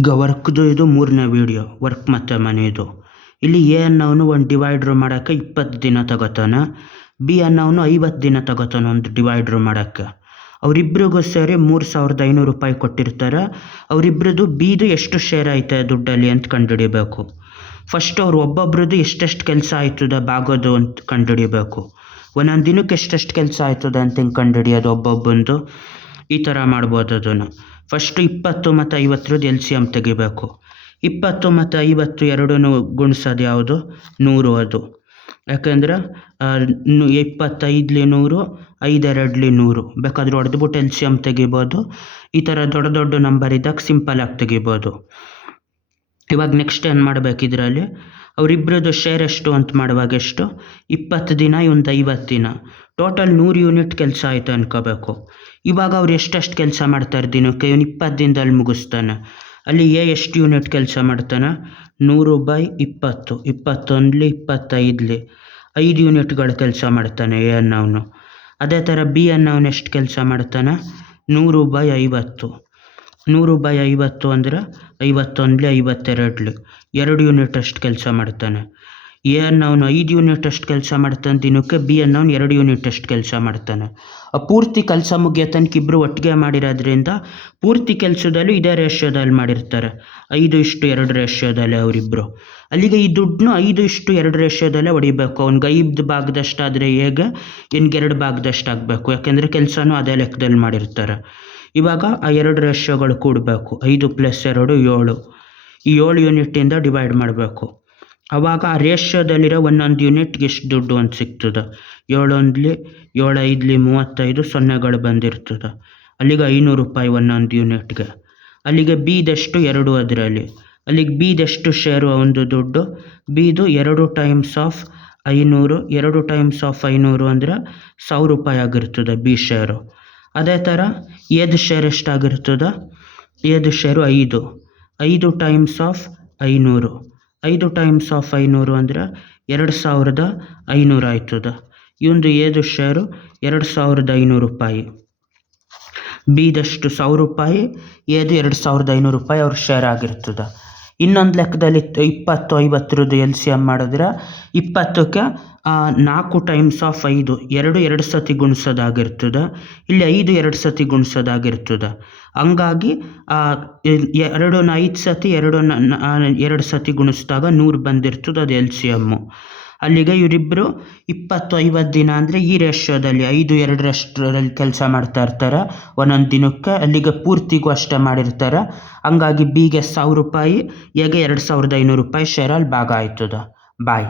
ಈಗ ವರ್ಕ್ದು ಇದು 3ನೇ ವೀಡಿಯೋ, ವರ್ಕ್ ಮತ್ತು ಮನೆಯದು. ಇಲ್ಲಿ ಎ ಅನ್ನೋನು ಒಂದು ಡಿವೈಡ್ರ್ ಮಾಡೋಕ್ಕೆ 20 ದಿನ ತಗೋತಾನೆ, ಬಿ ಅನ್ನೋನು 50 ದಿನ ತಗೋತಾನೆ ಒಂದು ಡಿವೈಡ್ರ್ ಮಾಡೋಕ್ಕೆ. ಅವರಿಬ್ಬರಿಗೂ ಸೇರಿ 3500 ರೂಪಾಯಿ ಕೊಟ್ಟಿರ್ತಾರೆ. ಅವರಿಬ್ಬರದು ಬಿದು ಎಷ್ಟು ಶೇರ್ ಐತೆ ದುಡ್ಡಲ್ಲಿ ಅಂತ ಕಂಡುಹಿಡಿಬೇಕು. ಫಸ್ಟ್ ಅವ್ರು ಒಬ್ಬೊಬ್ರದ್ದು ಎಷ್ಟೆಷ್ಟು ಕೆಲಸ ಆಯ್ತದ ಬಾಗೋದು ಅಂತ ಕಂಡುಹಿಡಿಬೇಕು. ಒಂದೊಂದು ದಿನಕ್ಕೆ ಎಷ್ಟೆಷ್ಟು ಕೆಲಸ ಆಯ್ತದ ಅಂತ ಹಿಂಗೆ ಕಂಡುಹಿಡಿಯೋದು ಒಬ್ಬೊಬ್ಬಂದು. ಈ ಥರ ಮಾಡ್ಬೋದು ಅದನ್ನು. ಫಸ್ಟು 20 ಮತ್ತು 50ರದ್ದು LCM ತೆಗಿಬೇಕು. 20 ಮತ್ತು 50 ಎರಡೂ ಗುಣಿಸೋದು ಯಾವುದು? 100 ಅದು. ಯಾಕೆಂದ್ರೆ 25 100, 5 2 100. ಬೇಕಾದ್ರೆ ಹೊಡೆದ್ಬಿಟ್ಟು LCM ತೆಗಿಬೋದು. ಈ ಥರ ದೊಡ್ಡ ದೊಡ್ಡ ನಂಬರ್ ಇದ್ದಾಗ ಸಿಂಪಲಾಗಿ ತೆಗಿಬೋದು. ಇವಾಗ ನೆಕ್ಸ್ಟ್ ಏನು ಮಾಡಬೇಕು ಇದರಲ್ಲಿ? ಅವರಿಬ್ಬರದ್ದು ಶೇರ್ ಎಷ್ಟು ಅಂತ ಮಾಡುವಾಗ ಎಷ್ಟು? 20 ದಿನ, ಇವಂದು 50 ದಿನ. ಟೋಟಲ್ 100 ಯೂನಿಟ್ ಕೆಲಸ ಆಯಿತು ಅನ್ಕೋಬೇಕು. ಇವಾಗ ಅವ್ರು ಎಷ್ಟೆಷ್ಟು ಕೆಲಸ ಮಾಡ್ತಾರೆ ದಿನಕ್ಕೆ? ಇವನು 20 ದಿನದಲ್ಲಿ ಮುಗಿಸ್ತಾನೆ. ಅಲ್ಲಿ ಎ ಎಷ್ಟು ಯೂನಿಟ್ ಕೆಲಸ ಮಾಡ್ತಾನೆ? 100/20. 21 25 5 ಯೂನಿಟ್ಗಳು ಕೆಲಸ ಮಾಡ್ತಾನೆ ಎ ಅನ್ನೋನು. ಅದೇ ಥರ ಬಿ ಅನ್ನೋನು ಎಷ್ಟು ಕೆಲಸ ಮಾಡ್ತಾನೆ? 100/50. 100/50 ಅಂದರೆ 51 52 2 ಯೂನಿಟ್ ಅಷ್ಟು ಕೆಲಸ ಮಾಡ್ತಾನೆ. ಎ ಅನ್ನೋನು 5 ಯೂನಿಟ್ ಅಷ್ಟು ಕೆಲಸ ಮಾಡ್ತಾನೆ ದಿನಕ್ಕೆ, ಬಿ ಅನ್ನೋನು 2 ಯೂನಿಟ್ ಅಷ್ಟು ಕೆಲಸ ಮಾಡ್ತಾನೆ. ಪೂರ್ತಿ ಕೆಲಸ ಮುಗಿಯೋ ತನಕ ಇಬ್ಬರು ಒಟ್ಟಿಗೆ ಮಾಡಿರೋದ್ರಿಂದ ಪೂರ್ತಿ ಕೆಲಸದಲ್ಲೂ ಇದೇ ರೇಷ್ಯೋದಲ್ಲಿ ಮಾಡಿರ್ತಾರೆ, 5:2 ರೇಷ್ಯೋದಲ್ಲಿ ಅವರಿಬ್ಬರು. ಅಲ್ಲಿಗೆ ಈ ದುಡ್ಡನ್ನು 5:2 ರೇಷ್ಯೋದಲ್ಲೇ ಹೊಡಿಬೇಕು. ಅವ್ನಿಗೆ 5 ಭಾಗದಷ್ಟಾದರೆ ಹೇಗೆ ಇನ್ಗೆ 2 ಭಾಗದಷ್ಟು ಆಗಬೇಕು, ಯಾಕೆಂದರೆ ಕೆಲಸನೂ ಅದೇ ಲೆಕ್ಕದಲ್ಲಿ ಮಾಡಿರ್ತಾರೆ. ಇವಾಗ ಆ 2 ರೇಷ್ಯೋಗಳು ಕೂಡಬೇಕು. 5 + 2 7. ಈ 7 ಯೂನಿಟಿಂದ ಡಿವೈಡ್ ಮಾಡಬೇಕು. ಆವಾಗ ಆ ರೇಷ್ಯೋದಲ್ಲಿರೋ ಒಂದೊಂದು ಯೂನಿಟ್ಗೆ ಎಷ್ಟು ದುಡ್ಡು ಅಂತ ಸಿಗ್ತದೆ. 7 1 7 5 35 ಸೊನ್ನೆಗಳು ಬಂದಿರ್ತದೆ. ಅಲ್ಲಿಗೆ 500 ರೂಪಾಯಿ ಒಂದೊಂದು ಯೂನಿಟ್ಗೆ. ಅಲ್ಲಿಗೆ ಬಿದಷ್ಟು 2 ಅದರಲ್ಲಿ. ಅಲ್ಲಿಗೆ ಬಿದಷ್ಟು ಶೇರು ಒಂದು ದುಡ್ಡು. ಬಿದು 2 ಟೈಮ್ಸ್ ಆಫ್ 500. 2 ಟೈಮ್ಸ್ ಆಫ್ 500 ಅಂದರೆ 1000 ರೂಪಾಯಿ ಆಗಿರ್ತದೆ ಬಿ ಶೇರು. ಅದೇ ಥರ ಎದು ಶೇರ್ ಎಷ್ಟಾಗಿರ್ತದೆ? ಎದು share 5. 5 times of 500. 5 times of 500 ಅಂದರೆ 2500 ಆಯ್ತದೆ. ಇವಂದು ಎದು ಶೇರು 2500 ರೂಪಾಯಿ. ಬಿದಷ್ಟು 1000 ರೂಪಾಯಿ, ಎದು 2500 ರೂಪಾಯಿ ಅವ್ರ ಶೇರ್ ಆಗಿರ್ತದೆ. ಇನ್ನೊಂದು ಲೆಕ್ಕದಲ್ಲಿ 20 50ರದ್ದು LCM ಮಾಡಿದ್ರೆ 20ಕ್ಕೆ 4 ಟೈಮ್ಸ್ ಆಫ್ 5 2 ಸತಿ ಗುಣಿಸೋದಾಗಿರ್ತದೆ. ಇಲ್ಲಿ 5 2 ಸತಿ ಗುಣಿಸೋದಾಗಿರ್ತದೆ. ಹಂಗಾಗಿ 2 5 ಸತಿ 2 ಸತಿ ಗುಣಿಸಿದಾಗ 100 ಬಂದಿರ್ತದೆ, ಅದು LCM. ಅಲ್ಲಿಗೆ ಇವರಿಬ್ಬರು 20 50 ದಿನ ಅಂದರೆ ಈ ರೇಷ್ಯೋದಲ್ಲಿ 5 2 ಕೆಲಸ ಮಾಡ್ತಾ ಇರ್ತಾರೆ ಒಂದೊಂದು ದಿನಕ್ಕೆ. ಅಲ್ಲಿಗೆ ಪೂರ್ತಿಗೂ ಅಷ್ಟೇ ಮಾಡಿರ್ತಾರೆ. ಹಂಗಾಗಿ ಬಿಗೆ 1000 ರೂಪಾಯಿ, ಎಗೆ 2500 ರೂಪಾಯಿ ಶೇರಲ್ಲಿ ಭಾಗ ಆಯ್ತದೆ. ಬಾಯ್.